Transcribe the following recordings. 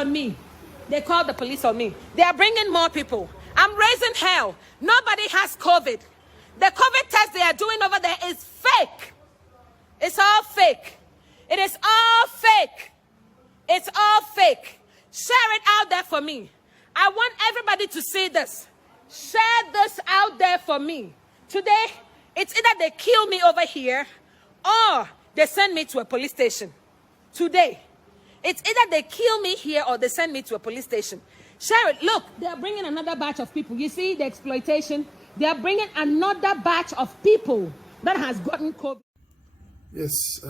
on me. They called the police on me. They are bringing more people. I'm raising hell. Nobody has COVID. The COVID test they are doing over there is fake. It's all fake. It is all fake. It's all fake. Share it out there for me. I want everybody to see this. Share this out there for me. Today, it's either they kill me over here or they send me to a police station. Today, it's either they kill me here or they send me to a police station. Share it. Look, they are bringing another batch of people. You see the exploitation? They are bringing another batch of people that has gotten COVID. Yes,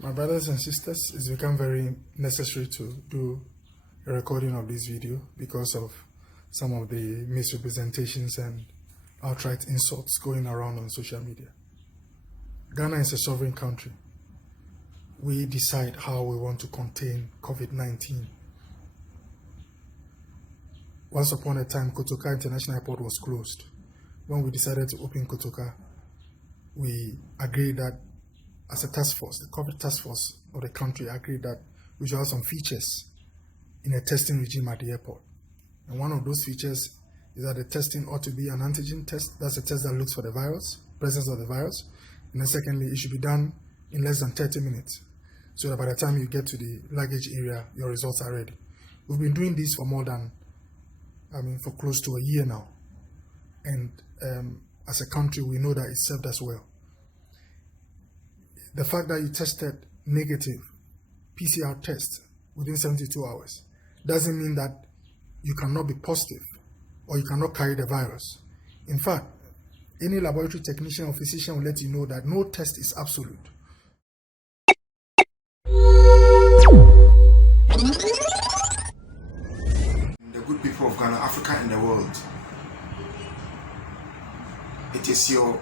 my brothers and sisters, it's become very necessary to do a recording of this video because of some of the misrepresentations and outright insults going around on social media. Ghana is a sovereign country. We decide how we want to contain COVID-19. Once upon a time, KOTOKA International Airport was closed. When we decided to open KOTOKA, we agreed that as a task force, the COVID task force of the country agreed that we should have some features in a testing regime at the airport. And one of those features is that the testing ought to be an antigen test. That's a test that looks for the virus, presence of the virus. And then secondly, it should be done in less than 30 minutes, so that by the time you get to the luggage area, your results are ready. We've been doing this for for close to a year now. And as a country, we know that it served us well. The fact that you tested negative PCR test within 72 hours doesn't mean that you cannot be positive or you cannot carry the virus. In fact, any laboratory technician or physician will let you know that no test is absolute. The good people of Ghana, Africa and the world, it is your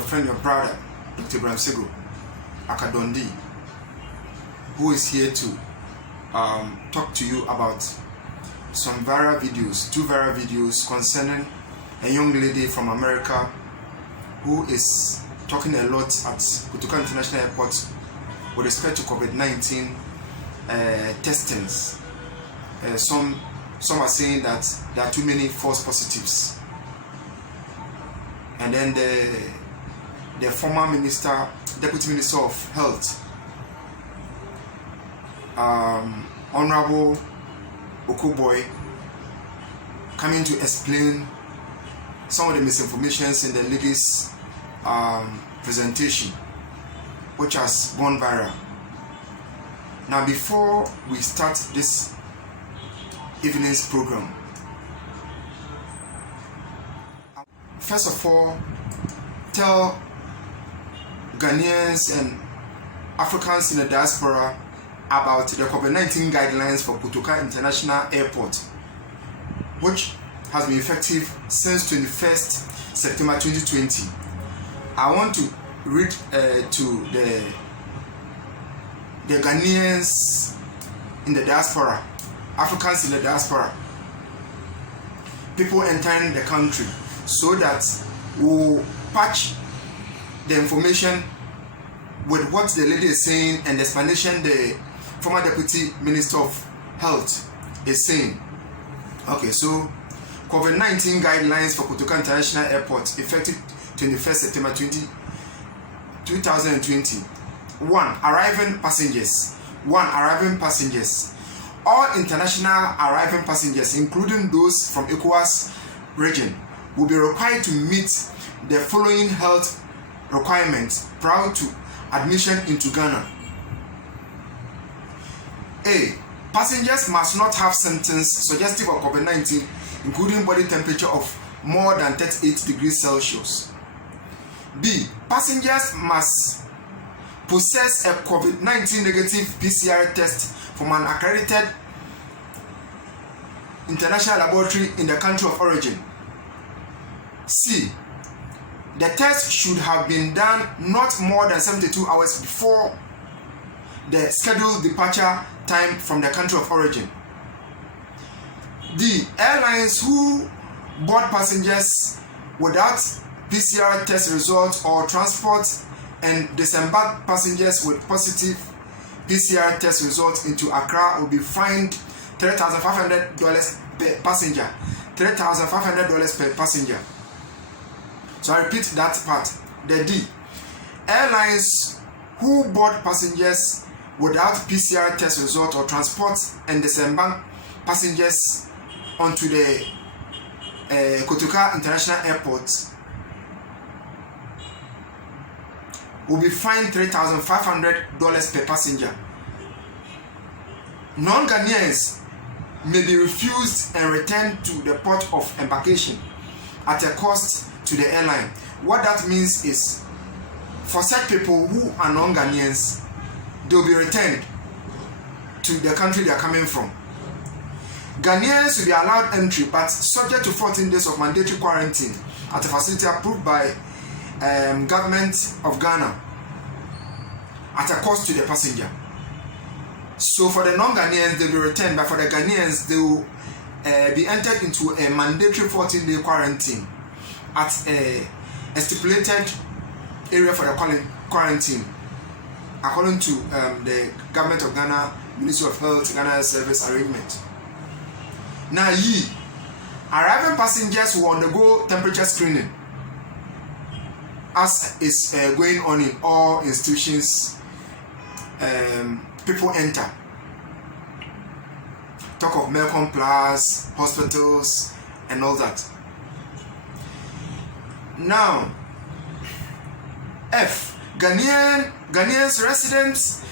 friend, your brother, Dr. Bramsego Akadondee, who is here to talk to you about some viral videos, two viral videos concerning a young lady from America who is talking a lot at KOTOKA International Airport with respect to COVID-19 testings. Some are saying that there are too many false positives. And then the former minister, Deputy Minister of Health, Honorable Okoe Boye, coming to explain some of the misinformations in the lady's presentation, which has gone viral. Now, before we start this evening's program, first of all, tell Ghanaians and Africans in the diaspora about the COVID-19 guidelines for KOTOKA International Airport, which has been effective since 21st September 2020. I want to read to the Ghanaians in the diaspora, Africans in the diaspora, people entering the country, so that we'll patch the information with what the lady is saying and the explanation the former Deputy Minister of Health is saying. Okay, so COVID-19 guidelines for KOTOKA International Airport, effective 21st September 2020. 1. Arriving passengers. All international arriving passengers, including those from ECOWAS region, will be required to meet the following health requirements prior to admission into Ghana. A. Passengers must not have symptoms suggestive of COVID-19, including body temperature of more than 38 degrees Celsius. B. Passengers must possess a COVID-19 negative PCR test from an accredited international laboratory in the country of origin. C. The test should have been done not more than 72 hours before the scheduled departure time from the country of origin. D. Airlines who board passengers without PCR test results or transport and disembark passengers with positive PCR test result into Accra will be fined $3,500 per passenger. $3,500 per passenger. So I repeat that part. The D. Airlines who board passengers without PCR test result or transport and disembark passengers onto the KOTOKA International Airport will be fined $3,500 per passenger. Non-Ghanaians may be refused and returned to the port of embarkation at a cost to the airline. What that means is, for such people who are non-Ghanaians, they will be returned to the country they are coming from. Ghanaians will be allowed entry, but subject to 14 days of mandatory quarantine at a facility approved by government of Ghana at a cost to the passenger. So for the non-Ghanaians, they will be returned, but for the Ghanaians, they will be entered into a mandatory 14-day quarantine at a stipulated area for the quarantine, according to the government of Ghana, Ministry of Health, Ghana Health Service arrangement. Now, arriving passengers will undergo temperature screening, as is going on in all institutions. People enter. Talk of Melcom Plus, hospitals, and all that. Now, F. Ghanaian residents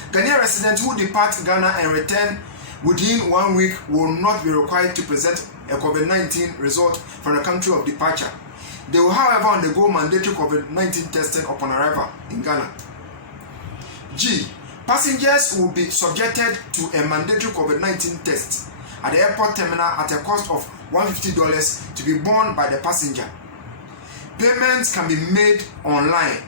who depart Ghana and return within 1 week will not be required to present a COVID-19 result from the country of departure. They will, however, undergo mandatory COVID-19 testing upon arrival in Ghana. G. Passengers will be subjected to a mandatory COVID-19 test at the airport terminal at a cost of $150 to be borne by the passenger. Payments can be made online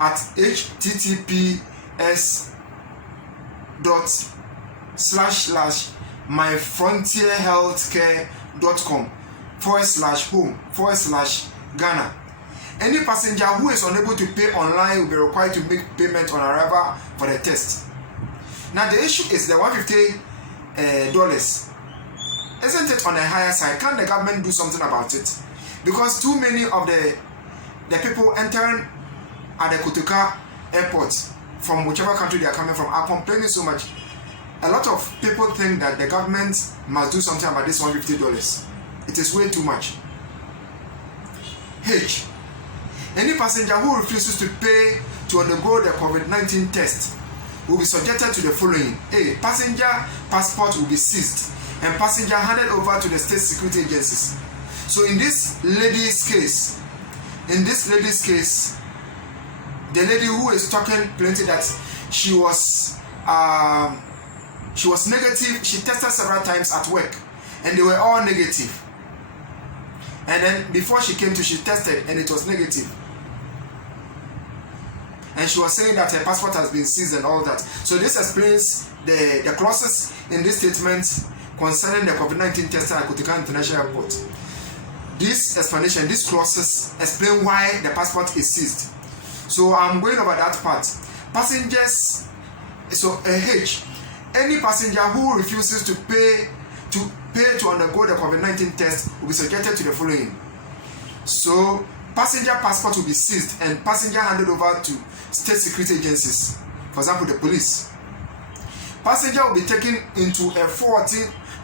at https://myfrontierhealthcare.com/home/Ghana. Any passenger who is unable to pay online will be required to make payment on arrival for the test. Now the issue is the $150. Isn't it on the higher side? Can the government do something about it? Because too many of the people entering at the KOTOKA airport from whichever country they are coming from are complaining so much. A lot of people think that the government must do something about this $150. It is way too much. H. Any passenger who refuses to pay to undergo the COVID-19 test will be subjected to the following. A. Passenger passport will be seized and passenger handed over to the state security agencies. So in this lady's case, the lady who is talking plenty that she was negative. She tested several times at work and they were all negative. And then before she came to, she tested and it was negative. And she was saying that her passport has been seized and all that. So this explains the clauses in this statement concerning the COVID-19 testing at KOTOKA International Airport. This explanation, these clauses explain why the passport is seized. So I'm going over that part. Passengers, so H, any passenger who refuses to pay to undergo the COVID-19 test will be subjected to the following. So passenger passport will be seized and passenger handed over to state security agencies, for example the police. Passenger will be taken into a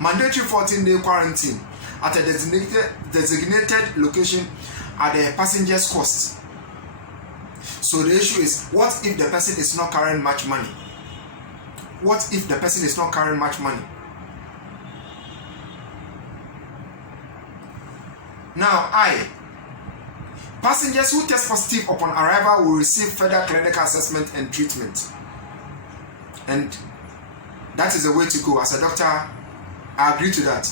mandatory 14-day quarantine at a designated location at the passenger's cost. So the issue is, what if the person is not carrying much money? What if the person is not carrying much money? Now, I. Passengers who test positive upon arrival will receive further clinical assessment and treatment. And that is the way to go. As a doctor, I agree to that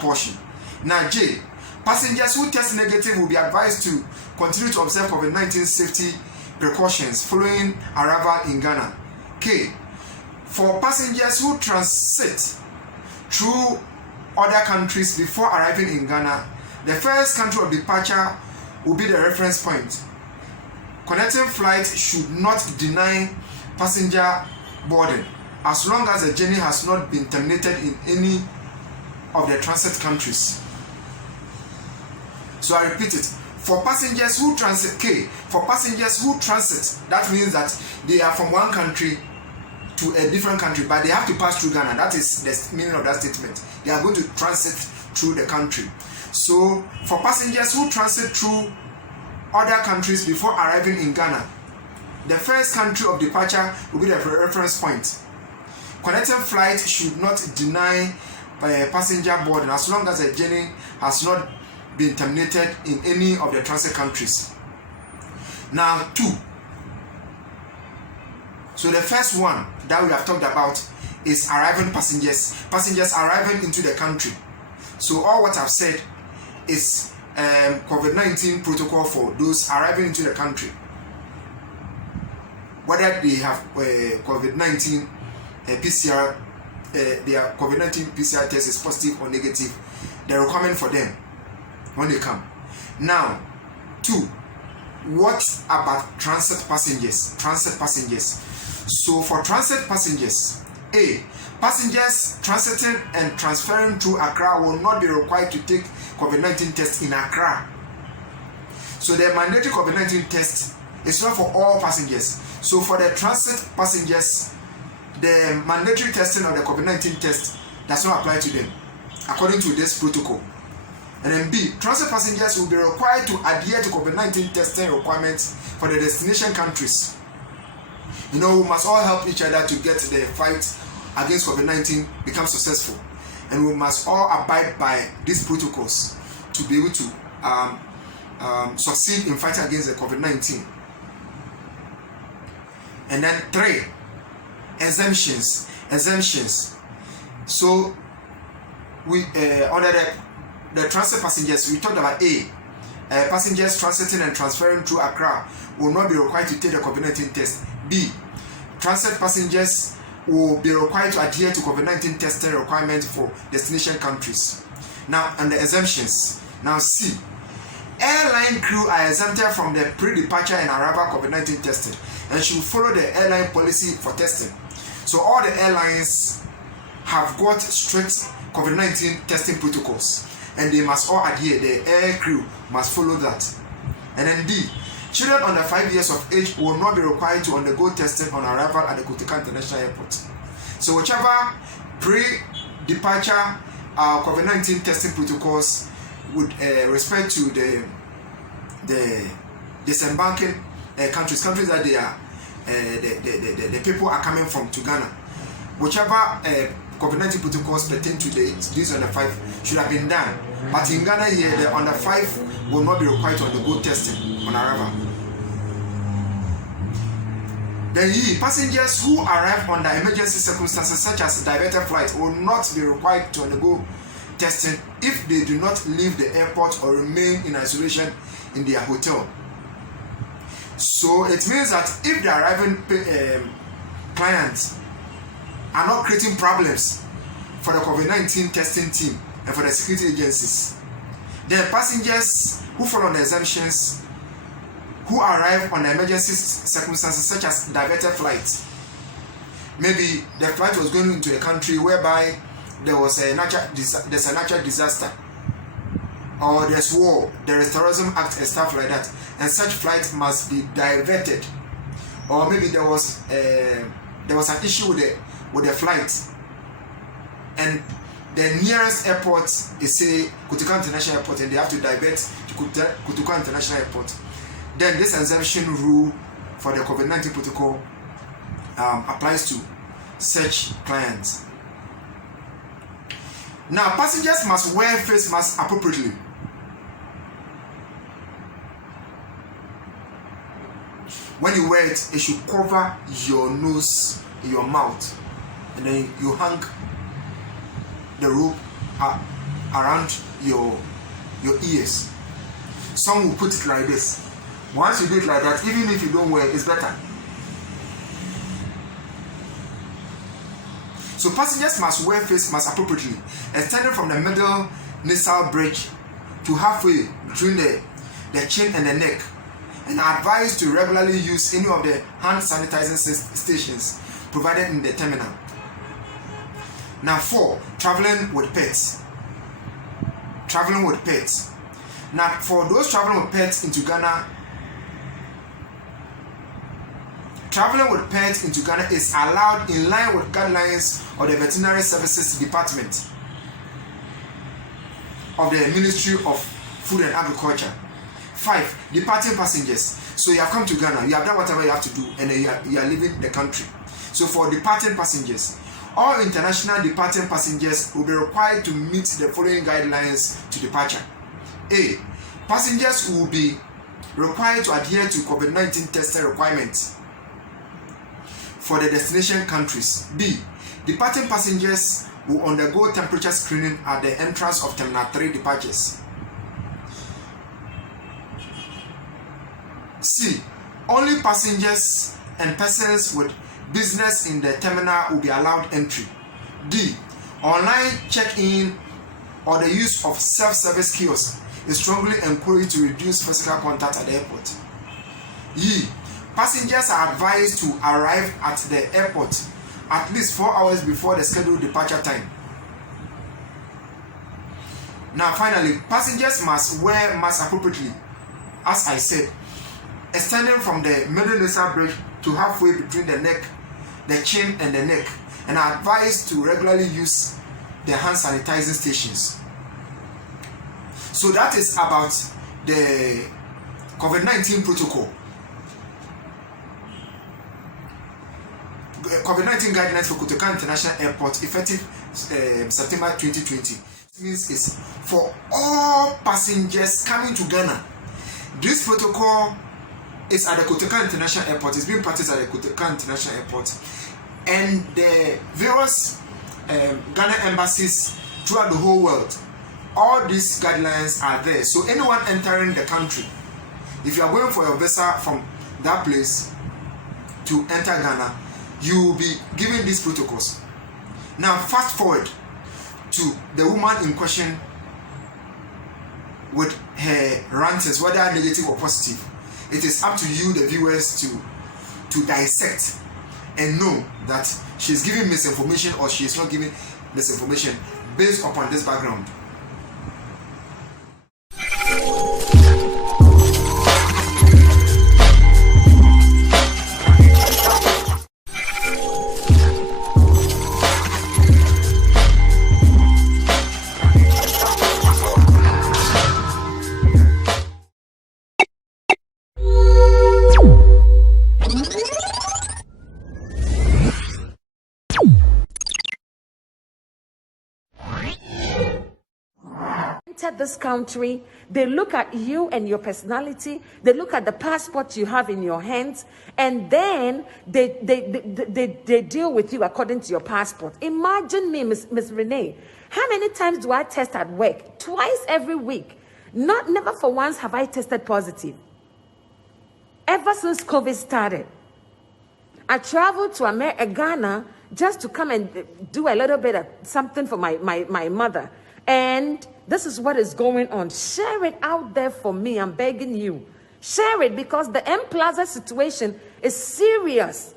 portion. Now, J. Passengers who test negative will be advised to continue to observe COVID-19 safety precautions following arrival in Ghana. K. For passengers who transit through other countries before arriving in Ghana, the first country of departure will be the reference point. Connecting flights should not deny passenger boarding as long as the journey has not been terminated in any of the transit countries. So I repeat it. For passengers who transit, for passengers who transit, that means that they are from one country to a different country, but they have to pass through Ghana. That is the meaning of that statement. They are going to transit through the country. So for passengers who transit through other countries before arriving in Ghana, the first country of departure will be the reference point. Connecting flight should not deny passenger boarding as long as the journey has not been terminated in any of the transit countries. Now, 2. So the first one that we have talked about is arriving passengers. Passengers arriving into the country. So all what I've said is COVID-19 protocol for those arriving into the country. Whether they have COVID-19 PCR, their COVID-19 PCR test is positive or negative, the requirement for them when they come. Now, 2. What about transit passengers? Transit passengers. So for transit passengers, A. Passengers transiting and transferring through Accra will not be required to take COVID-19 test in Accra. So the mandatory COVID-19 test is not for all passengers. So for the transit passengers, the mandatory testing of the COVID-19 test does not apply to them, according to this protocol. And then B, transit passengers will be required to adhere to COVID-19 testing requirements for the destination countries. You know, we must all help each other to get the fight against COVID-19 become successful. And we must all abide by these protocols to be able to succeed in fighting against the COVID-19. And then 3, exemptions. So we under the transit passengers, we talked about A. Passengers transiting and transferring through Accra will not be required to take the COVID-19 test. B. Transit passengers will be required to adhere to COVID-19 testing requirements for destination countries. Now, and the exemptions. Now, C. Airline crew are exempted from the pre-departure and arrival COVID-19 testing and should follow the airline policy for testing. So all the airlines have got strict COVID-19 testing protocols and they must all adhere. The air crew must follow that. And then D. Children under 5 years of age will not be required to undergo testing on arrival at the KOTOKA International Airport. So whichever pre-departure COVID-19 testing protocols with respect to the disembarking countries that they are the people are coming from to Ghana, whichever COVID-19 protocols pertain to these under 5 should have been done. But in Ghana here, the under 5 will not be required to undergo testing on arrival. Then passengers who arrive under emergency circumstances such as diverted flight will not be required to undergo testing if they do not leave the airport or remain in isolation in their hotel. So it means that if the arriving clients are not creating problems for the COVID-19 testing team and for the security agencies, then passengers who fall on the exemptions who arrive on emergency circumstances such as diverted flights, maybe the flight was going into a country whereby there's a natural disaster, or there's war, there is terrorism act and stuff like that, and such flights must be diverted, or maybe there was an issue with the flight, and the nearest airport is say KOTOKA International Airport, and they have to divert to KOTOKA International Airport. Then this exemption rule for the COVID-19 protocol applies to such clients. Now, passengers must wear face masks appropriately. When you wear it, it should cover your nose, your mouth, and then you hang the rope around your ears. Some will put it like this. Once you do it like that, even if you don't wear it, it's better. So passengers must wear face masks appropriately, extending from the middle nasal bridge to halfway between the chin and the neck, and are advised to regularly use any of the hand sanitizing stations provided in the terminal. Now 4, traveling with pets. Traveling with pets. Now for those traveling with pets into Ghana, traveling with pets into Ghana is allowed in line with guidelines of the Veterinary Services Department of the Ministry of Food and Agriculture. 5, departing passengers. So you have come to Ghana, you have done whatever you have to do, and then you are leaving the country. So for departing passengers, all international departing passengers will be required to meet the following guidelines to departure. A, passengers will be required to adhere to COVID-19 testing requirements for the destination countries. B, departing passengers will undergo temperature screening at the entrance of Terminal 3 departures. C, only passengers and persons with business in the terminal will be allowed entry. D, online check-in or the use of self-service kiosks is strongly encouraged to reduce physical contact at the airport. E, passengers are advised to arrive at the airport at least 4 hours before the scheduled departure time. Now finally, passengers must wear masks appropriately, as I said, extending from the middle nasal bridge to halfway between the neck, the chin and the neck, and are advised to regularly use the hand sanitizing stations. So that is about the COVID-19 protocol. COVID-19 guidelines for KOTOKA International Airport effective September 2020. Means is for all passengers coming to Ghana. This protocol is at the KOTOKA International Airport. It's being practiced at the KOTOKA International Airport, and the various Ghana embassies throughout the whole world. All these guidelines are there. So anyone entering the country, if you are going for your visa from that place to enter Ghana, you will be given these protocols. Now fast forward to the woman in question with her rantings, whether negative or positive. It is up to you, the viewers, to dissect and know that she's giving misinformation or she is not giving misinformation based upon this background. This country, they look at you and your personality, they look at the passport you have in your hands, and then they deal with you according to your passport. Imagine me, Miss Renee, how many times do I test at work? Twice every week. Never for once have I tested positive. Ever since COVID started. I traveled to Ghana just to come and do a little bit of something for my mother. And this is what is going on. Share it out there for me. I'm begging you. Share it, because the M Plaza situation is serious.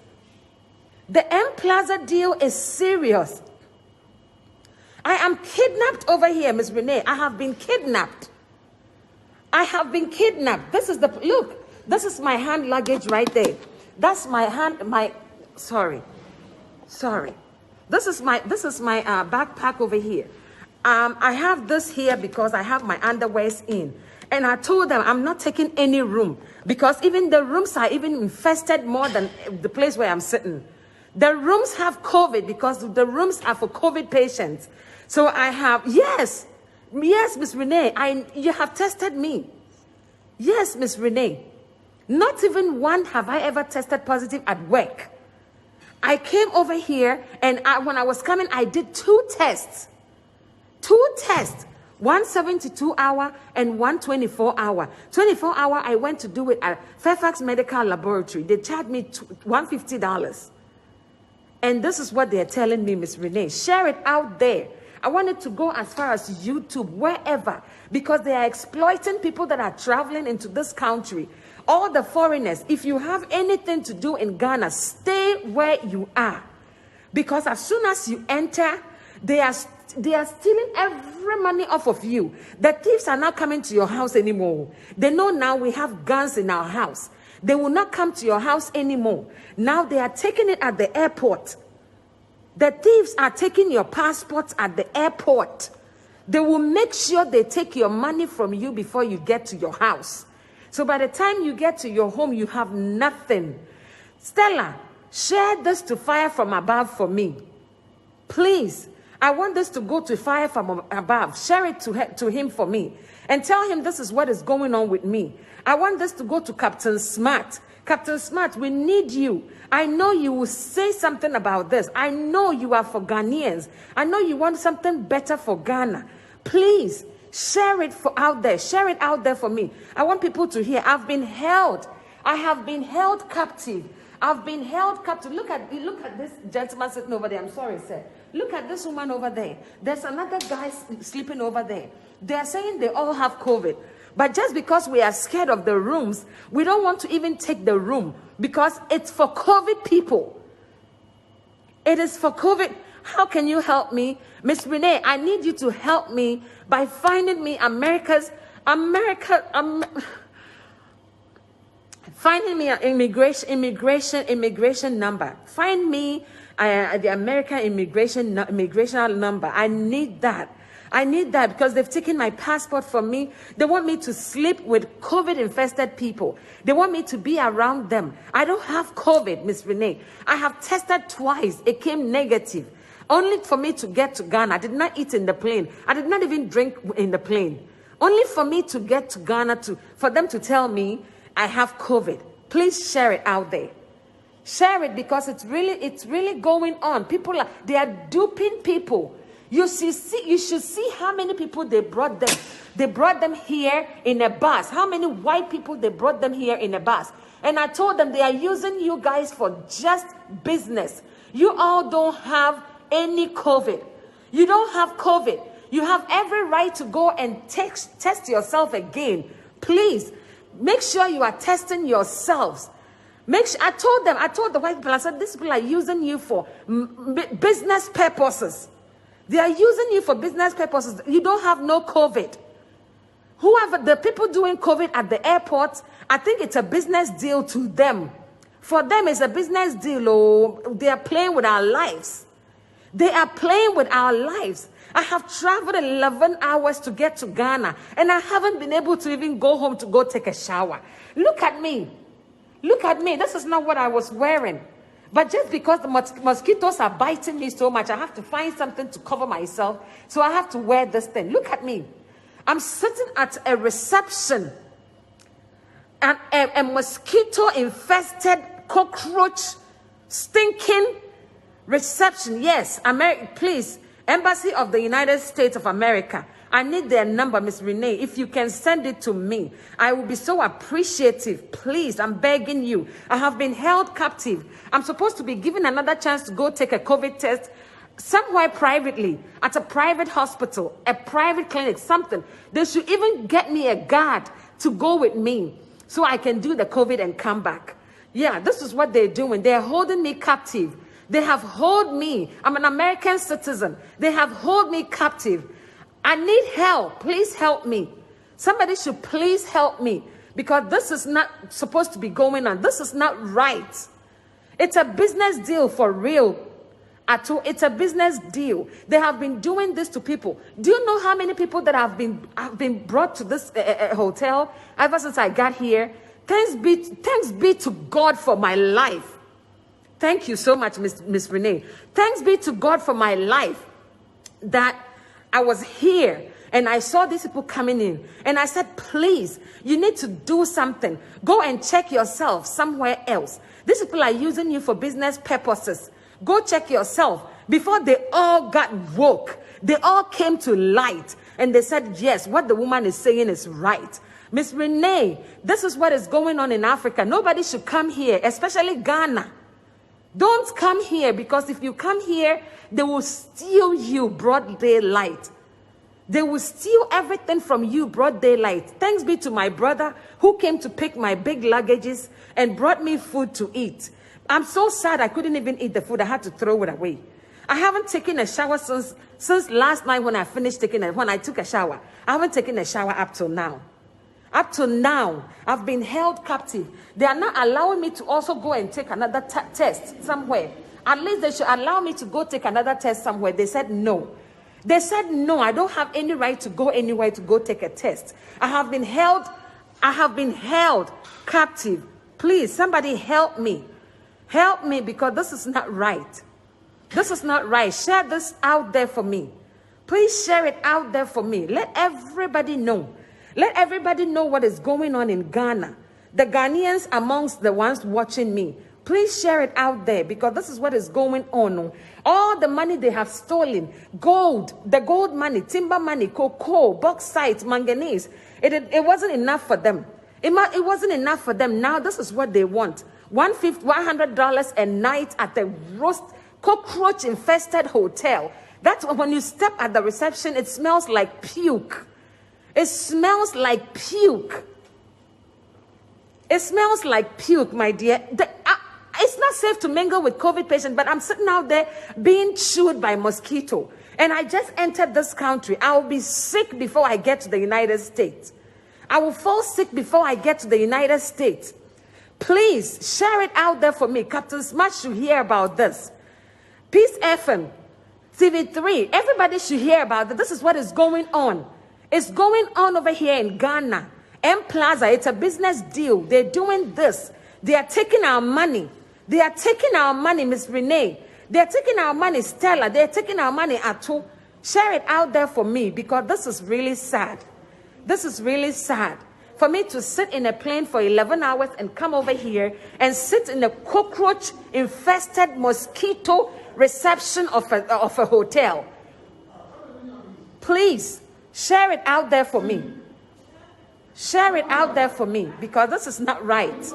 The M Plaza deal is serious. I am kidnapped over here, Miss Renee. I have been kidnapped. I have been kidnapped. This is look, this is my hand luggage right there. That's my sorry. This is my backpack over here. I have this here because I have my underwears in. And I told them I'm not taking any room, because even the rooms are even infested more than the place where I'm sitting. The rooms have COVID because the rooms are for COVID patients. So I have, yes, Miss Renee, you have tested me. Yes, Miss Renee. Not even one have I ever tested positive at work. I came over here, and when I was coming, I did 2 tests. 2 tests. 1 72-hour and 1 24-hour. 24-hour, I went to do it at Fairfax Medical Laboratory. They charged me $150. And this is what they're telling me, Miss Renee. Share it out there. I wanted to go as far as YouTube, wherever, because they are exploiting people that are traveling into this country. All the foreigners, if you have anything to do in Ghana, stay where you are. Because as soon as you enter, they are stealing every money off of you. The thieves are not coming to your house anymore. They know now we have guns in our house. They will not come to your house anymore. Now they are taking it at the airport. The thieves are taking your passports at the airport. They will make sure they take your money from you before you get to your house. So by the time you get to your home, you have nothing. Stella, share this to Fire from Above for me. Please, I want this to go to Fire from Above. Share it to him for me. And tell him this is what is going on with me. I want this to go to Captain Smart. Captain Smart, we need you. I know you will say something about this. I know you are for Ghanaians. I know you want something better for Ghana. Please, share it out there. Share it out there for me. I want people to hear. I've been held. I have been held captive. I've been held captive. Look at this gentleman sitting over there. I'm sorry, sir. Look at this woman over there. There's another guy sleeping over there. They're saying they all have COVID. But just because we are scared of the rooms, we don't want to even take the room because it's for COVID people. It is for COVID. How can you help me? Miss Renee, I need you to help me by finding me finding me an immigration number. Find me the American immigration number. I need that. I need that because they've taken my passport from me. They want me to sleep with COVID-infested people. They want me to be around them. I don't have COVID, Miss Renee. I have tested twice. It came negative. Only for me to get to Ghana. I did not eat in the plane. I did not even drink in the plane. Only for me to get to Ghana for them to tell me I have COVID. Please share it out there. Share it because it's really going on. They are duping people. You should see how many people they brought them. They brought them here in a bus. How many white people they brought them here in a bus. And I told them they are using you guys for just business. You all don't have any COVID. You don't have COVID. You have every right to go and test yourself again. Please, make sure you are testing yourselves. I told the white people, I said, these people are using you for business purposes. They are using you for business purposes. You don't have no COVID. Whoever, the people doing COVID at the airport, I think it's a business deal to them. For them, it's a business deal. Oh, they are playing with our lives. They are playing with our lives. I have traveled 11 hours to get to Ghana, and I haven't been able to even go home to go take a shower. Look at me. Look at me. This is not what I was wearing. But just because the mosquitoes are biting me so much, I have to find something to cover myself. So I have to wear this thing. Look at me. I'm sitting at a reception. And a mosquito-infested, cockroach, stinking reception. Yes, please, Embassy of the United States of America. I need their number, Miss Renee. If you can send it to me, I will be so appreciative. Please, I'm begging you. I have been held captive. I'm supposed to be given another chance to go take a COVID test somewhere privately, at a private hospital, a private clinic, something. They should even get me a guard to go with me so I can do the COVID and come back. Yeah, this is what they're doing. They're holding me captive. They have held me. I'm an American citizen. They have held me captive. I need help. Please help me. Somebody should please help me because this is not supposed to be going on. This is not right. It's a business deal for real. It's a business deal. They have been doing this to people. Do you know how many people that have been brought to this hotel ever since I got here? Thanks be to God for my life. Thank you so much, Miss Renee. Thanks be to God for my life that I was here and I saw these people coming in. And I said, please, you need to do something. Go and check yourself somewhere else. These people are using you for business purposes. Go check yourself. Before they all got woke, they all came to light. And they said, yes, what the woman is saying is right. Miss Renee, this is what is going on in Africa. Nobody should come here, especially Ghana. Don't come here because if you come here, they will steal you broad daylight. They will steal everything from you broad daylight. Thanks be to my brother who came to pick my big luggages and brought me food to eat. I'm so sad I couldn't even eat the food. I had to throw it away. I haven't taken a shower since last night when I finished when I took a shower. I haven't taken a shower up till now. Up to now, I've been held captive. They are not allowing me to also go and take another test somewhere. At least they should allow me to go take another test somewhere. They said no. They said no, I don't have any right to go anywhere to go take a test. I have been held captive. Please, somebody help me. Help me, because this is not right. This is not right. Share this out there for me. Please share it out there for me. Let everybody know. Let everybody know what is going on in Ghana. The Ghanaians amongst the ones watching me. Please share it out there, because this is what is going on. All the money they have stolen, gold, the gold money, timber money, cocoa, bauxite, manganese, it wasn't enough for them. It wasn't enough for them. Now this is what they want. $100 a night at the cockroach-infested hotel. That's when you step at the reception, it smells like puke. It smells like puke. It smells like puke, my dear. It's not safe to mingle with COVID patients, but I'm sitting out there being chewed by mosquito. And I just entered this country. I will be sick before I get to the United States. I will fall sick before I get to the United States. Please share it out there for me. Captain Smart should hear about this. Peace FM, TV3, everybody should hear about it. This is what is going on. It's going on over here in Ghana. M Plaza, it's a business deal. They're doing this. They are taking our money. They are taking our money, Miss Renee. They're taking our money, Stella. They're taking our money, Atu. Share it out there for me, because this is really sad. This is really sad. For me to sit in a plane for 11 hours and come over here and sit in a cockroach-infested mosquito reception of a hotel. Please, share it out there for me. Share it out there for me, because this is not right.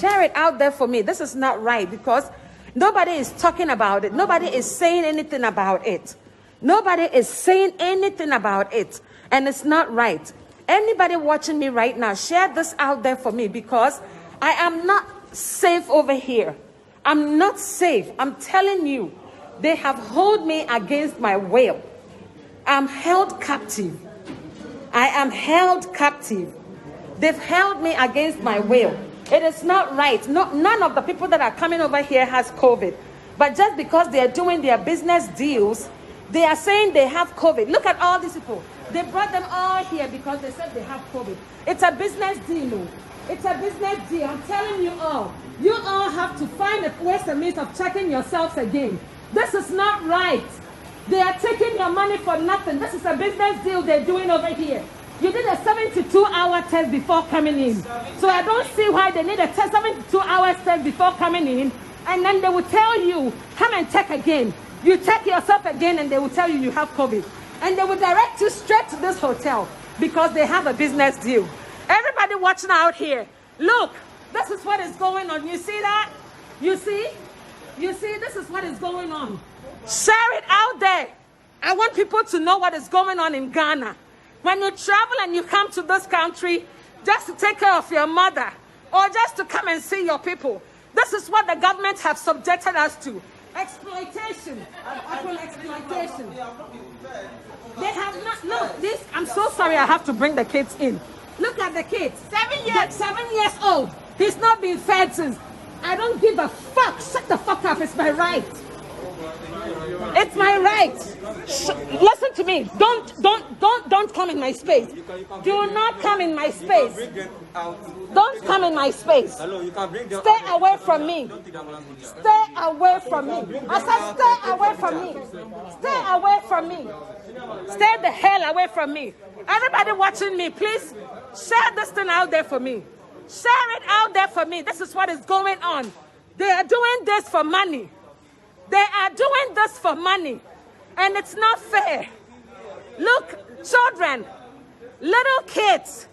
Share it out there for me. This is not right, because nobody is talking about it. Nobody is saying anything about it. Nobody is saying anything about it. And it's not right. Anybody watching me right now, share this out there for me, because I am not safe over here. I'm not safe. I'm telling you, they have held me against my will. I'm held captive. I am held captive. They've held me against my will. It is not right. No, none of the people that are coming over here has COVID. But just because they are doing their business deals, they are saying they have COVID. Look at all these people. They brought them all here because they said they have COVID. It's a business deal. It's a business deal. I'm telling you all. You all have to find a ways and means of checking yourselves again. This is not right. They are taking your money for nothing. This is a business deal they're doing over here. You did a 72-hour test before coming in. So I don't see why they need a 72-hour test before coming in. And then they will tell you, come and check again. You check yourself again and they will tell you you have COVID. And they will direct you straight to this hotel because they have a business deal. Everybody watching out here, look, this is what is going on. You see that? You see? You see, this is what is going on. Share it out there. I want people to know what is going on in Ghana. When you travel and you come to this country, just to take care of your mother or just to come and see your people, this is what the government have subjected us to. Exploitation. Upon exploitation. They have not, look, this, I'm so sorry I have to bring the kids in. Look at the kids. 7 years. 7 years old. He's not been fed since. I don't give a fuck. Shut the fuck up. It's my right. It's my right. Listen to me. Don't come in my space. Do not come in my space. Don't come in my space. Stay away from me. Stay away from me. I said stay away from me. Stay away from me. Stay the hell away from me. Everybody watching me, please share this thing out there for me. Share it out there for me. This is what is going on. They are doing this for money. They are doing this for money. And it's not fair. Look, children, little kids,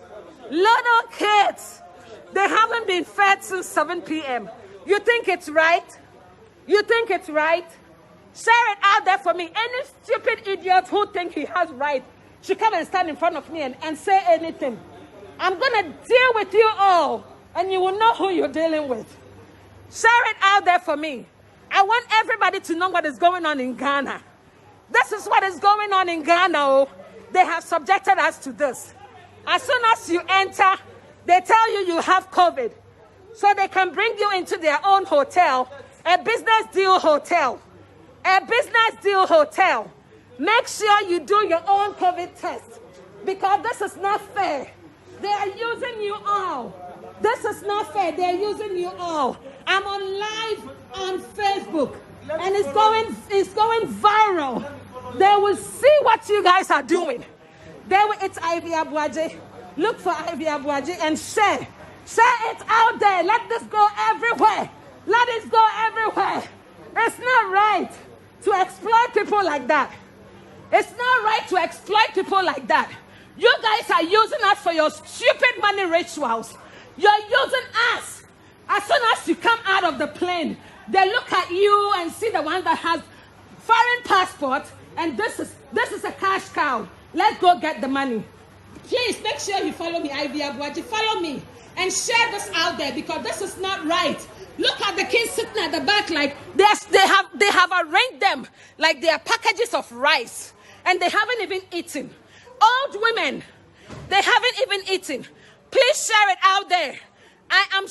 they haven't been fed since 7 p.m. You think it's right? You think it's right? Share it out there for me. Any stupid idiot who thinks he has right should come and stand in front of me and say anything. I'm going to deal with you all. and you will know who you're dealing with. Share it out there for me. I want everybody to know what is going on in Ghana. This is what is going on in Ghana. Oh. They have subjected us to this. As soon as you enter, they tell you you have COVID. So they can bring you into their own hotel, a business deal hotel. A business deal hotel. Make sure you do your own COVID test, because this is not fair. They are using you all. This is not fair. They are using you all. I'm on live on Facebook, and it's going viral. They will see what you guys are doing. It's IVY ABOAGYE. Look for IVY ABOAGYE and share. Share it out there. Let this go everywhere. Let it go everywhere. It's not right to exploit people like that. It's not right to exploit people like that. You guys are using us for your stupid money rituals. You're using us. As soon as you come out of the plane, they look at you and see the one that has foreign passport, and this is a cash cow. Let's go get the money. Please make sure you follow me, IVY ABOAGYE. Follow me and share this out there, because this is not right. Look at the kids sitting at the back like they have arranged them like they are packages of rice, and they haven't even eaten. Old women, they haven't even eaten. Please share it out there. I'm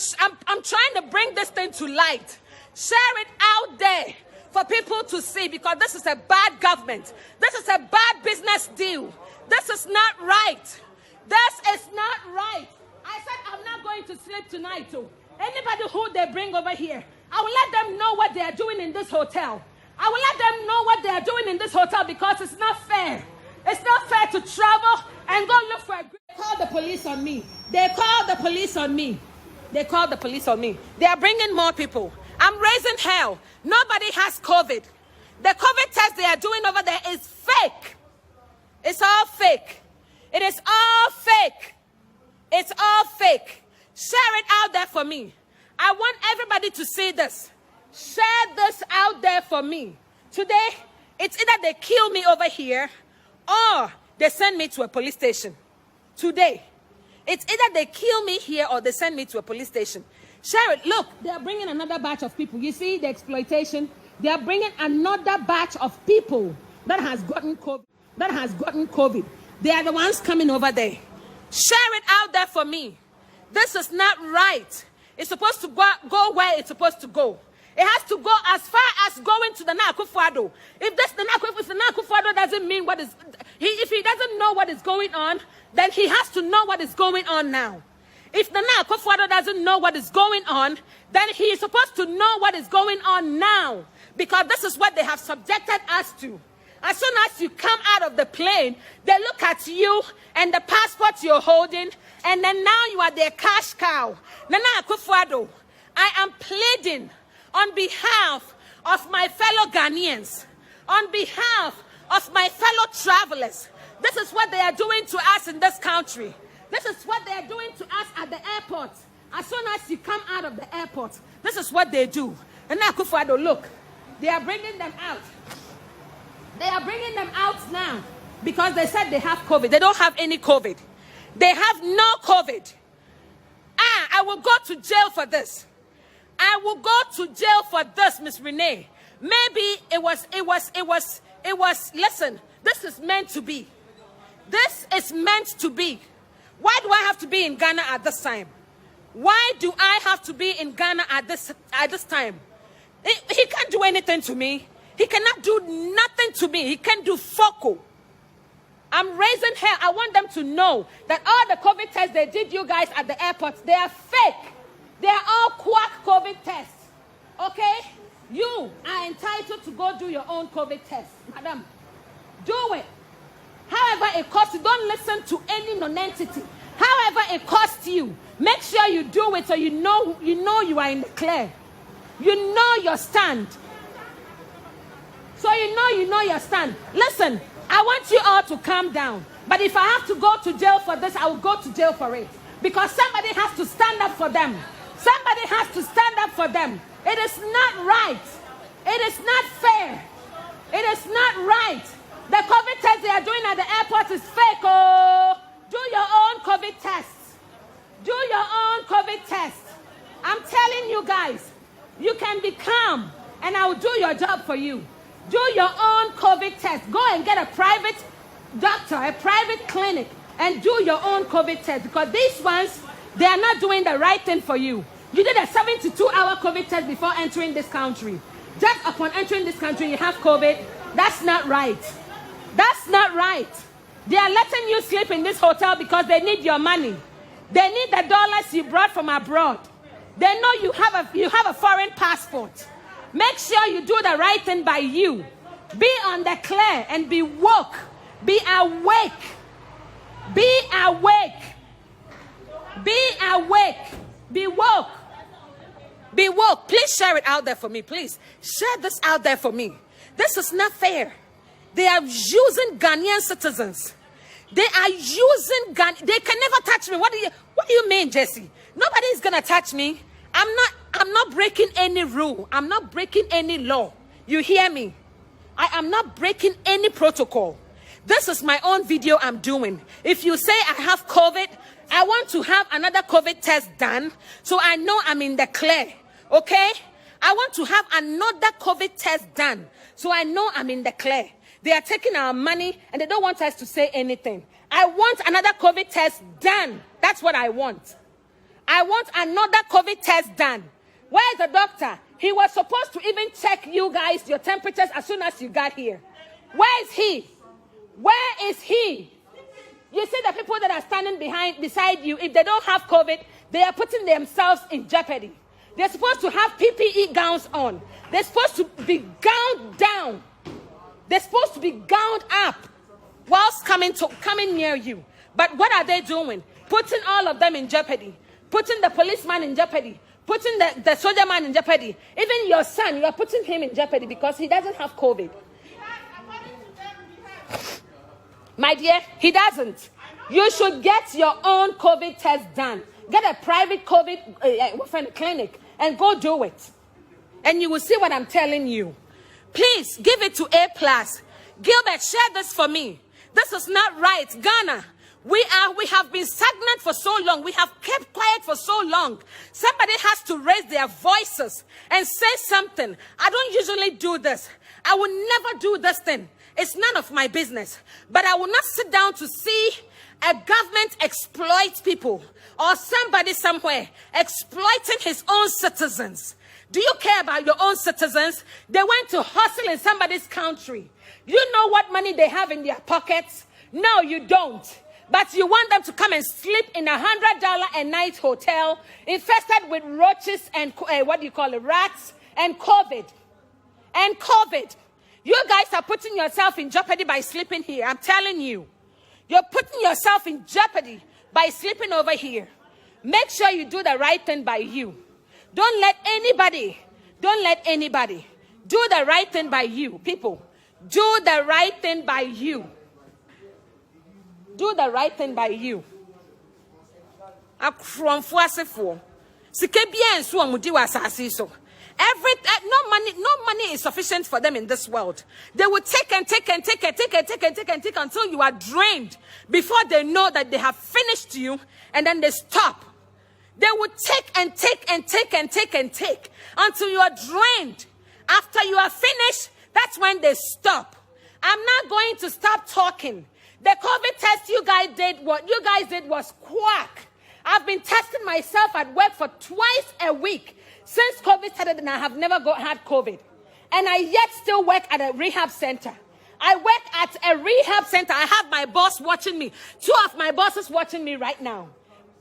trying to bring this thing to light. Share it out there for people to see, because this is a bad government. This is a bad business deal. This is not right. This is not right. I said I'm not going to sleep tonight too. Anybody who they bring over here, I will let them know what they are doing in this hotel. I will let them know what they are doing in this hotel, because it's not fair. It's not fair to travel and go look for a... They call the police on me. They call the police on me. They call the police on me. They are bringing more people. I'm raising hell. Nobody has COVID. The COVID test they are doing over there is fake. It's all fake. It is all fake. It's all fake. Share it out there for me. I want everybody to see this. Share this out there for me. Today, it's either they kill me over here or they send me to a police station. Today, it's either they kill me here or they send me to a police station. Share it. Look, they are bringing another batch of people. You see the exploitation? They are bringing another batch of people that has gotten COVID. They are the ones coming over there. Share it out there for me. This is not right. It's supposed to go where it's supposed to go. It has to go as far as going to the Nakufado. If the Nakufado doesn't mean what is... If he doesn't know what is going on, then he has to know what is going on now. If the Nakufado doesn't know what is going on, then he is supposed to know what is going on now. Because this is what they have subjected us to. As soon as you come out of the plane, they look at you and the passport you're holding, and then now you are their cash cow. Nana Akufo-Addo, I am pleading on behalf of my fellow Ghanaians, on behalf of my fellow travelers. This is what they are doing to us in this country. This is what they are doing to us at the airport. As soon as you come out of the airport, this is what they do. And now, Akufo-Addo, look, they are bringing them out. They are bringing them out now because they said they have COVID. They don't have any COVID. They have no COVID. I will go to jail for this. I will go to jail for this, Miss Renee. Maybe it was, listen, this is meant to be. This is meant to be. Why do I have to be in Ghana at this time? Why do I have to be in Ghana at this time? He can't do anything to me. He cannot do nothing to me. He can't do foco. I'm raising hell. I want them to know that all the COVID tests they did you guys at the airport, they are fake. They are all quack COVID tests. Okay? You are entitled to go do your own COVID test. Madam, do it. However it costs you, don't listen to any non-entity. However it costs you, make sure you do it so you know you are in the clear. You know your stand. So you know your stand. Listen, I want you all to calm down. But if I have to go to jail for this, I will go to jail for it. Because somebody has to stand up for them. Somebody has to stand up for them. It is not right. It is not fair. It is not right. The COVID test they are doing at the airport is fake. Oh, do your own COVID tests. Do your own COVID tests. telling you guys, you can be calm and I will do your job for you. Do your own COVID test. Go and get a private doctor, a private clinic, and do your own COVID test, because these ones, they are not doing the right thing for you. You did a 72-hour COVID test before entering this country. Just upon entering this country, you have COVID. That's not right. That's not right. They are letting you sleep in this hotel because they need your money. They need the dollars you brought from abroad. They know you have a foreign passport. Make sure you do the right thing by you. Be on the clear and be woke. Be awake. Be awake. Be awake. Be woke. Be woke. Please share it out there for me. Please share this out there for me. This is not fair. They are using Ghanaian citizens. They are using They can never touch me. What do you mean, Jesse? Nobody is gonna touch me. I'm not breaking any rule. I'm not breaking any law. You hear me? I am not breaking any protocol. This is my own video I'm doing. If you say I have COVID, I want to have another COVID test done so I know I'm in the clear. Okay? I want to have another COVID test done so I know I'm in the clear. They are taking our money and they don't want us to say anything. I want another COVID test done. That's what I want. I want another COVID test done. Where is the doctor? He was supposed to even check you guys, your temperatures, as soon as you got here. Where is he? Where is he? You see the people that are standing beside you, if they don't have COVID, they are putting themselves in jeopardy. They're supposed to have PPE gowns on. They're supposed to be gowned down. They're supposed to be gowned up whilst coming near you. But what are they doing? Putting all of them in jeopardy. Putting the policeman in jeopardy. Putting the soldier man in jeopardy. Even your son, you are putting him in jeopardy because he doesn't have COVID. My dear, he doesn't. You should get your own COVID test done. Get a private COVID clinic and go do it. And you will see what I'm telling you. Please give it to A+. Gilbert, share this for me. This is not right. Ghana, we have been stagnant for so long. We have kept quiet for so long. Somebody has to raise their voices and say something. I don't usually do this. I will never do this thing. It's none of my business. But I will not sit down to see a government exploit people or somebody somewhere exploiting his own citizens. Do you care about your own citizens? They went to hustle in somebody's country. You know what money they have in their pockets? No, you don't. But you want them to come and sleep in $100 a night hotel infested with roaches and rats and COVID. And COVID. You guys are putting yourself in jeopardy by sleeping here. I'm telling you. You're putting yourself in jeopardy by sleeping over here. Make sure you do the right thing by you. Don't let anybody do the right thing by you, people. Do the right thing by you. Do the right thing by you. No money is sufficient for them in this world. They will take until you are drained before they know that they have finished you, and then they stop. They will take until you are drained. After you are finished, that's when they stop. I'm not going to stop talking. The COVID test you guys did was quack. I've been testing myself at work for twice a week since COVID started, and I have never had COVID. And I yet still work at a rehab center. I work at a rehab center. I have my boss watching me. 2 of my bosses watching me right now.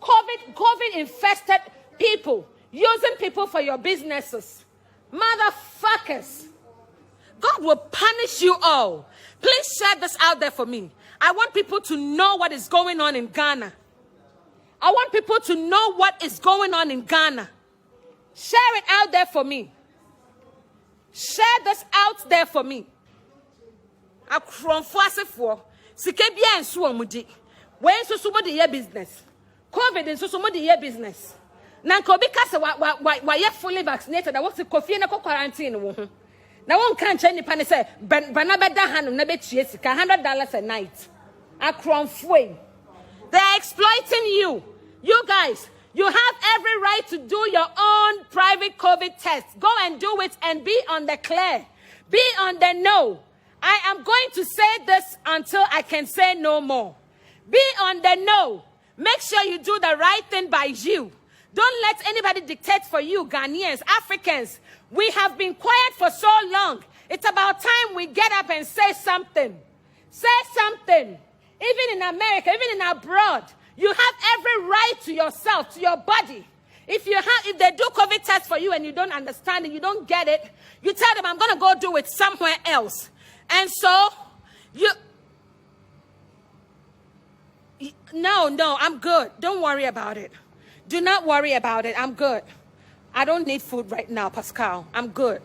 COVID infested people, using people for your businesses. Motherfuckers. God will punish you all. Please share this out there for me. I want people to know what is going on in Ghana. I want people to know what is going on in Ghana. Share it out there for me. Share this out there for me. Business. COVID is also the business. Nanko because why fully vaccinated. I was coffee na quarantine. Now one can't change the pan say banabeda hand na be chiesika $100 a night. They are exploiting you. You guys, You have every right to do your own private COVID test. Go and do it and be on the clear. Be on the no. I am going to say this until I can say no more. Be on the no. Make sure you do the right thing by you. Don't let anybody dictate for you, Ghanaians, Africans. We have been quiet for so long. It's about time we get up and say something. Say something. Even in America, even in abroad, you have every right to yourself, to your body. If they do COVID test for you and you don't understand it, you don't get it, you tell them, I'm going to go do it somewhere else. And so, no, I'm good. Don't worry about it. Do not worry about it. I'm good. I don't need food right now, Pascal. I'm good.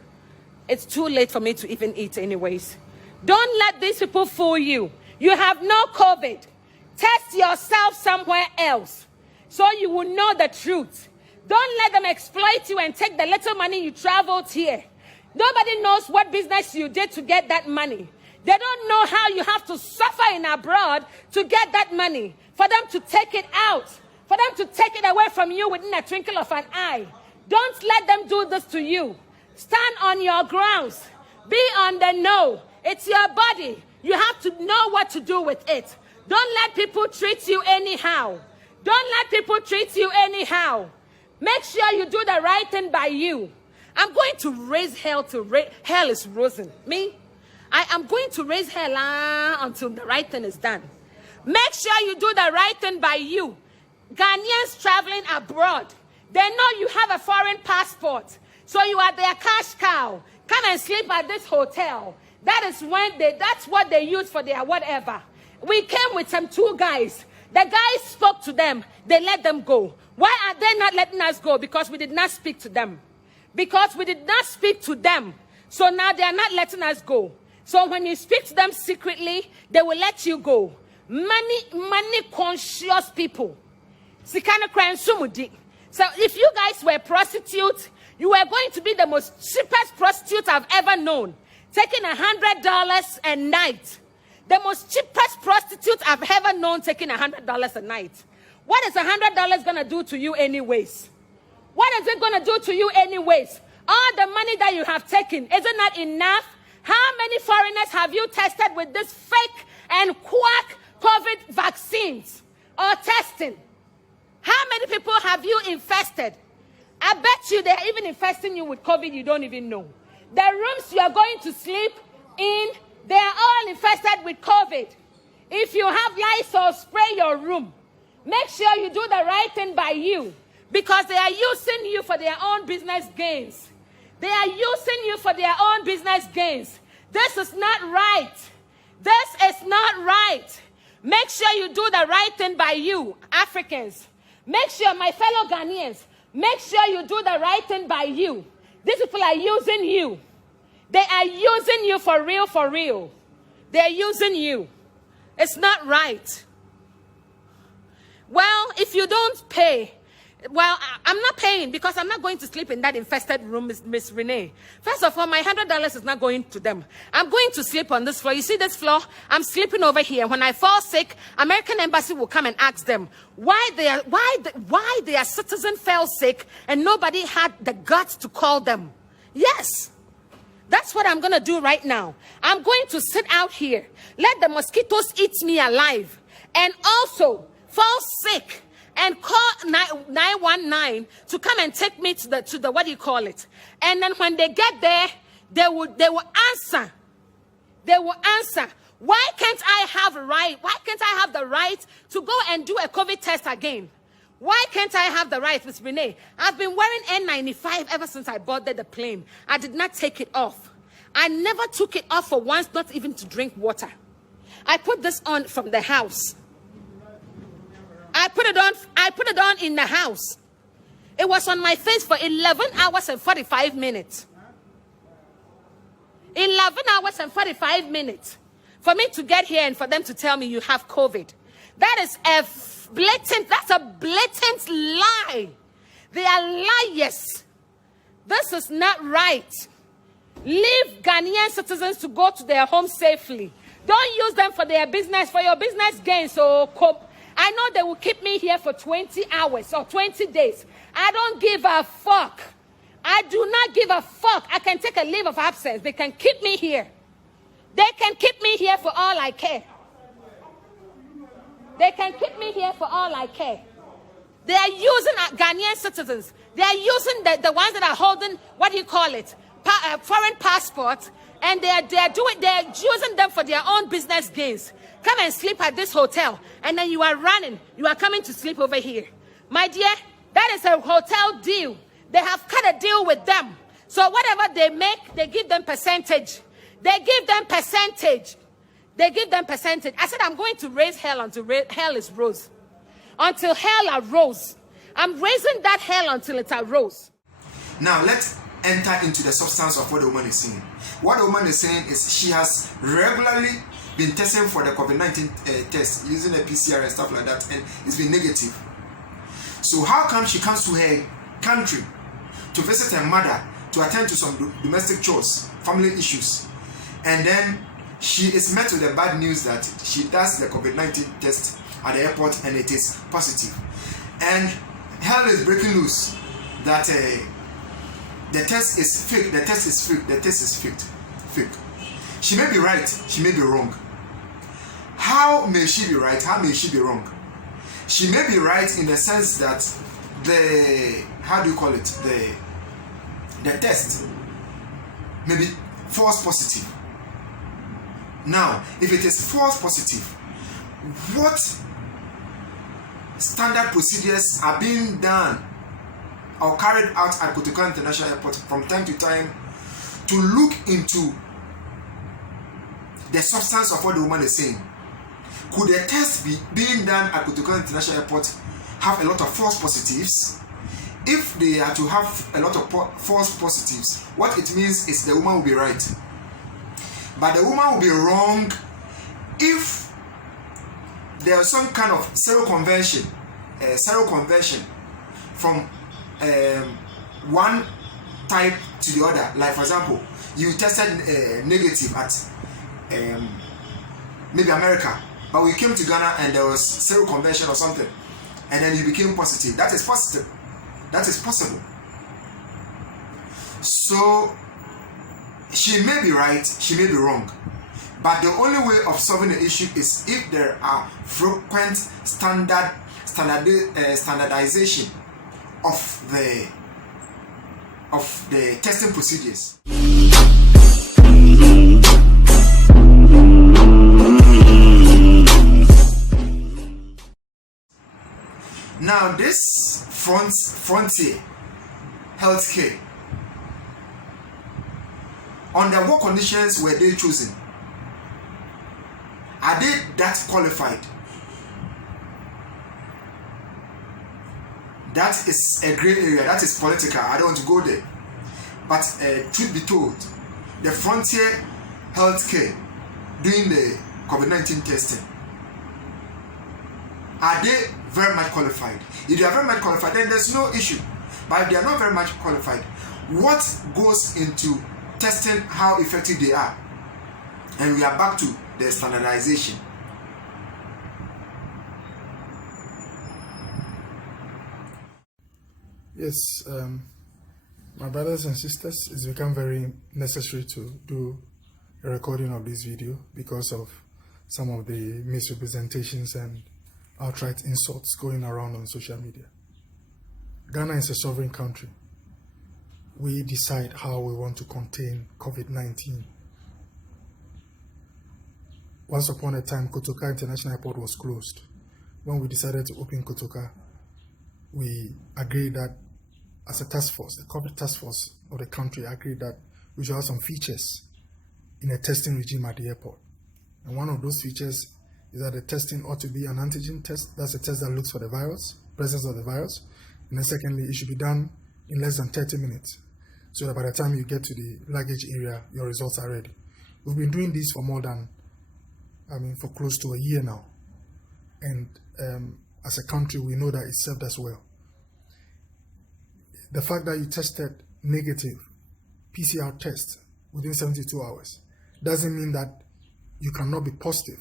It's too late for me to even eat anyways. Don't let these people fool you. You have no COVID. Test yourself somewhere else so you will know the truth. Don't let them exploit you and take the little money you traveled here. Nobody knows what business you did to get that money. They don't know how you have to suffer in abroad to get that money. For them to take it out. For them to take it away from you within a twinkle of an eye. Don't let them do this to you. Stand on your grounds. Be on the no. It's your body. You have to know what to do with it. Don't let people treat you anyhow. Don't let people treat you anyhow. Make sure you do the right thing by you. I'm going to raise hell hell is risen. Me? I am going to raise hell until the right thing is done. Make sure you do the right thing by you. Ghanaians traveling abroad, they know you have a foreign passport. So you are their cash cow. Come and sleep at this hotel. That's what they use for their whatever. We came with some two guys. The guys spoke to them. They let them go. Why are they not letting us go? Because we did not speak to them. Because we did not speak to them. So now they are not letting us go. So when you speak to them secretly, they will let you go. Money conscious people. So if you guys were prostitutes, you were going to be the most cheapest prostitute I've ever known. Taking $100 a night. The most cheapest prostitute I've ever known taking $100 a night. What is $100 going to do to you anyways? What is it going to do to you anyways? All the money that you have taken, isn't that enough? How many foreigners have you tested with this fake and quack COVID vaccines or testing? How many people have you infested? I bet you they're even infesting you with COVID you don't even know. The rooms you are going to sleep in, they are all infested with COVID. If you have Lysol, spray your room. Make sure you do the right thing by you. Because they are using you for their own business gains. They are using you for their own business gains. This is not right. This is not right. Make sure you do the right thing by you, Africans. Make sure, my fellow Ghanaians, make sure you do the right thing by you. These people are using you. They are using you for real, for real. They are using you. It's not right. Well, if you don't pay, well, I'm not paying because I'm not going to sleep in that infested room, Miss Renee. First of all, my $100 is not going to them. I'm going to sleep on this floor. You see this floor? I'm sleeping over here. When I fall sick, American Embassy will come and ask them why their citizen fell sick and nobody had the guts to call them. Yes. That's what I'm going to do right now. I'm going to sit out here. Let the mosquitoes eat me alive. And also fall sick. And call 919 to come and take me to the what do you call it? And then when they get there, they will answer. They will answer. Why can't I have a right? Why can't I have the right to go and do a COVID test again? Why can't I have the right, Miss Renee? I've been wearing N95 ever since I boarded the plane. I did not take it off. I never took it off for once, not even to drink water. I put this on from the house. I put it on in the house. It was on my face for 11 hours and 45 minutes. 11 hours and 45 minutes for me to get here and for them to tell me you have COVID. That's a blatant lie. They are liars. This is not right. Leave Ghanaian citizens to go to their home safely. Don't use them for their business, for your business gain. So I know they will keep me here for 20 hours or 20 days. I don't give a fuck. I do not give a fuck. I can take a leave of absence. They can keep me here. They can keep me here for all I care. They can keep me here for all I care. They are using Ghanaian citizens. They are using the ones that are holding, what do you call it, foreign passports, and they are using them for their own business gains. Come and sleep at this hotel, and then you are running. You are coming to sleep over here. My dear, that is a hotel deal. They have cut a deal with them. So whatever they make, they give them percentage. They give them percentage. They give them percentage. I said, I'm going to raise hell until hell is rose. Until hell arose. I'm raising that hell until it arose. Now let's enter into the substance of what the woman is saying. What the woman is saying is she has regularly been testing for the COVID-19 test using a PCR and stuff like that, and it's been negative. So how come she comes to her country to visit her mother to attend to some domestic chores, family issues, and then she is met with the bad news that she does the COVID-19 test at the airport and it is positive, and hell is breaking loose that the test is fake, the test is fake, the test is fake. She may be right, she may be wrong. How may she be right? How may she be wrong? She may be right in the sense that the, how do you call it, the test may be false positive. Now, if it is false positive, what standard procedures are being done or carried out at KOTOKA International Airport from time to time to look into the substance of what the woman is saying? Could a test being done at KOTOKA International Airport have a lot of false positives? If they are to have a lot of false positives, what it means is the woman will be right. But the woman will be wrong if there is some kind of seroconversion from one type to the other. Like for example, you tested negative at maybe America, but we came to Ghana and there was seroconversion or something, and then you became positive. That is positive. That is possible. So she may be right, she may be wrong, but the only way of solving the issue is if there are frequent standardization of the testing procedures. Now this frontier healthcare, under what conditions were they chosen? Are they that qualified? That is a gray area, that is political. I don't want to go there. But truth be told, the frontier healthcare doing the COVID-19 testing, are they very much qualified? If they are very much qualified, then there's no issue. But if they are not very much qualified, what goes into testing how effective they are? And we are back to the standardization. Yes, my brothers and sisters, it's become very necessary to do a recording of this video because of some of the misrepresentations and outright insults going around on social media. Ghana is a sovereign country. We decide how we want to contain COVID-19. Once upon a time, KOTOKA International Airport was closed. When we decided to open KOTOKA, we agreed that as a task force, the COVID task force of the country agreed that we should have some features in a testing regime at the airport. And one of those features is that the testing ought to be an antigen test. That's a test that looks for the virus, presence of the virus. And then secondly, it should be done in less than 30 minutes, so that by the time you get to the luggage area, your results are ready. We've been doing this for for close to a year now. And as a country, we know that it served us well. The fact that you tested negative PCR test within 72 hours doesn't mean that you cannot be positive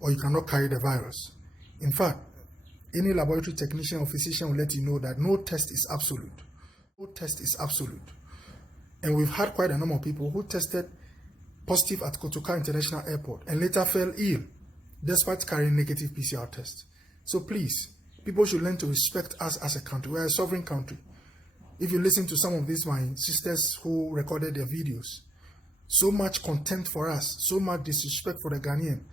or you cannot carry the virus. In fact, Any laboratory technician or physician will let you know that no test is absolute. No test is absolute. And we've had quite a number of people who tested positive at KOTOKA International Airport and later fell ill despite carrying negative PCR tests. So please, people should learn to respect us as a country. We are a sovereign country. If you listen to some of these my sisters who recorded their videos, so much contempt for us, so much disrespect for the Ghanaian,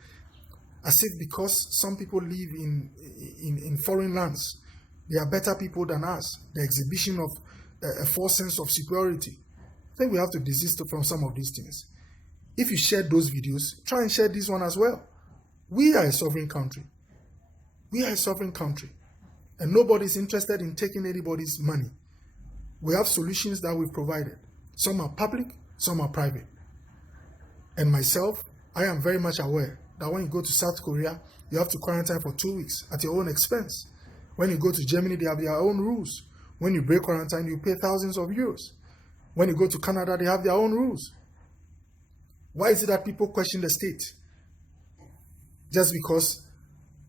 as if because some people live in foreign lands, they are better people than us. The exhibition of a false sense of superiority. I think we have to desist from some of these things. If you share those videos, try and share this one as well. We are a sovereign country. We are a sovereign country. And nobody is interested in taking anybody's money. We have solutions that we've provided. Some are public, some are private. And myself, I am very much aware that when you go to South Korea, you have to quarantine for 2 weeks at your own expense. When you go to Germany, they have their own rules. When you break quarantine, you pay thousands of euros. When you go to Canada, they have their own rules. Why is it that people question the state? Just because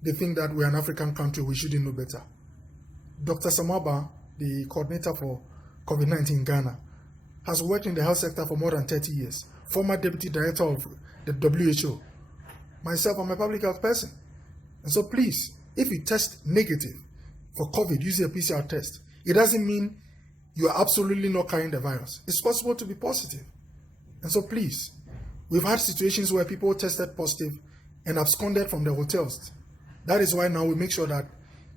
they think that we're an African country, we shouldn't know better. Dr. Samaba, the coordinator for COVID-19 in Ghana, has worked in the health sector for more than 30 years. Former deputy director of the WHO. Myself, I'm a public health person. And so please, if you test negative for COVID using a PCR test, it doesn't mean you are absolutely not carrying the virus. It's possible to be positive. And so please, we've had situations where people tested positive and absconded from the hotels. That is why now we make sure that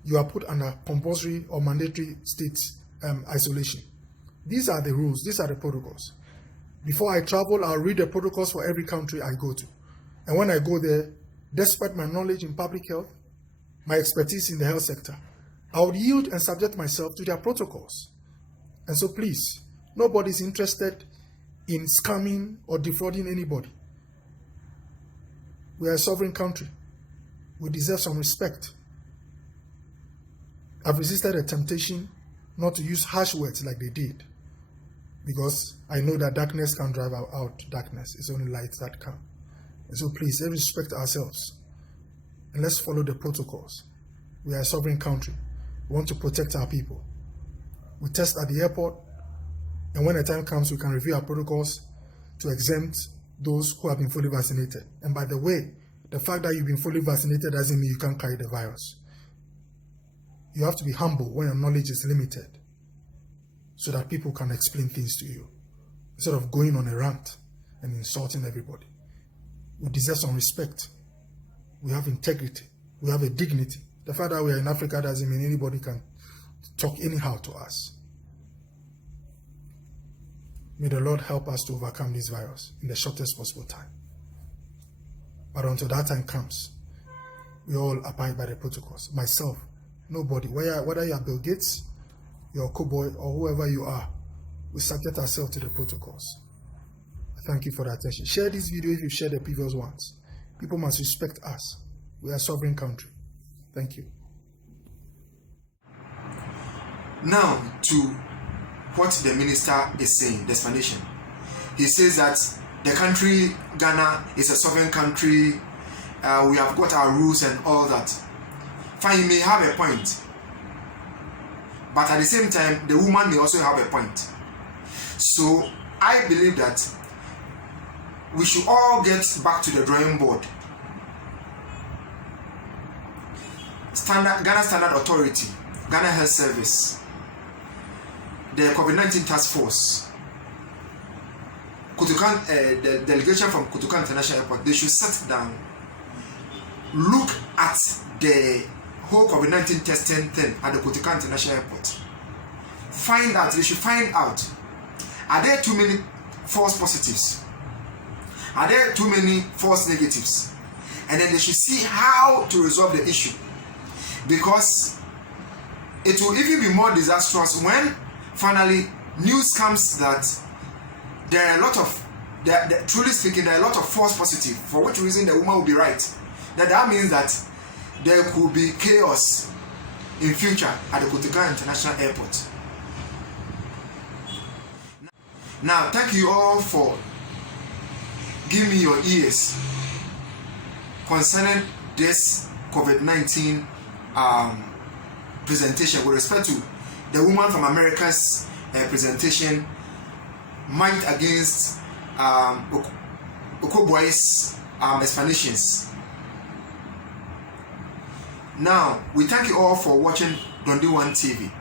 you are put under compulsory or mandatory state isolation. These are the rules, these are the protocols. Before I travel, I'll read the protocols for every country I go to. And when I go there, despite my knowledge in public health, my expertise in the health sector, I would yield and subject myself to their protocols. And so please, nobody's interested in scamming or defrauding anybody. We are a sovereign country. We deserve some respect. I've resisted a temptation not to use harsh words like they did, because I know that darkness can drive out darkness. It's only light that can. And so please, let's respect ourselves and let's follow the protocols. We are a sovereign country. We want to protect our people. We test at the airport, and when the time comes, we can review our protocols to exempt those who have been fully vaccinated. And by the way, the fact that you've been fully vaccinated doesn't mean you can't carry the virus. You have to be humble when your knowledge is limited so that people can explain things to you instead of going on a rant and insulting everybody. We deserve some respect. We have integrity. We have a dignity. The fact that we are in Africa doesn't mean anybody can talk anyhow to us. May the Lord help us to overcome this virus in the shortest possible time. But until that time comes, we all abide by the protocols. Myself, nobody, whether you are Bill Gates, you're Okoe Boye, or whoever you are, we subject ourselves to the protocols. Thank you for the attention. Share this video if you've shared the previous ones. People must respect us. We are a sovereign country. Thank you. Now to what the minister is saying, the explanation. He says that the country, Ghana, is a sovereign country. We have got our rules and all that. Fine, he may have a point. But at the same time, the woman may also have a point. So I believe that we should all get back to the drawing board. Ghana Standard Authority, Ghana Health Service, the COVID-19 Task Force, the delegation from KOTOKA International Airport, they should sit down, look at the whole COVID-19 testing thing at the KOTOKA International Airport. Find out, they should find out, are there too many false positives? Are there too many false negatives? And then they should see how to resolve the issue. Because it will even be more disastrous when finally news comes that there are a lot of, truly speaking, there are a lot of false positive, for which reason the woman will be right. That means that there could be chaos in future at the KOTOKA International Airport. Now, thank you all for giving me your ears concerning this COVID-19 presentation, with respect to the woman from America's presentation, marked against Okoe Boye's explanations. Now, we thank you all for watching DUNDEE-1 TV.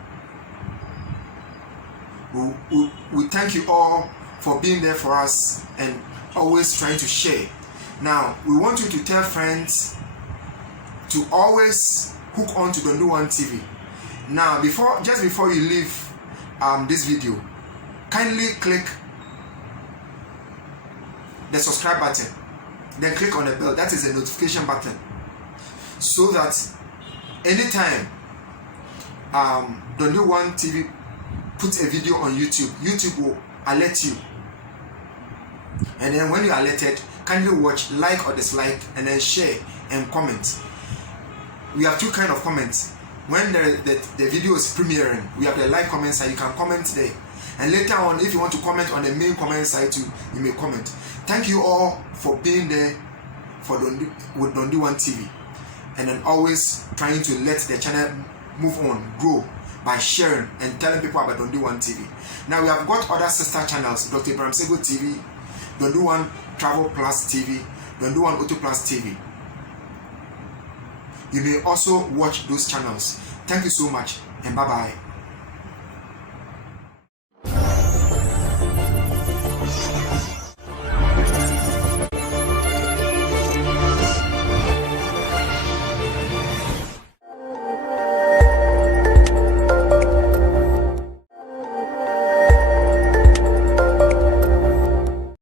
We thank you all for being there for us and always trying to share. Now, we want you to tell friends to always hook on to DUNDEE-1 TV. Now, just before you leave this video, kindly click the subscribe button, then click on the bell, that is the notification button, so that anytime DUNDEE-1 TV puts a video on YouTube, YouTube will alert you, and then when you are alerted, kindly watch, like or dislike, and then share and comment. We have two kinds of comments. When the video is premiering, we have the like comment side, you can comment there, and later on, if you want to comment on the main comment side too, you may comment. Thank you all for being there with DUNDEE-1 TV, and then always trying to let the channel move on, grow by sharing and telling people about DUNDEE-1 TV. Now, we have got other sister channels: Dr. Abraham Sego TV, DUNDEE-1 Travel Plus TV, DUNDEE-1 Auto Plus TV. You may also watch those channels. Thank you so much, and bye-bye.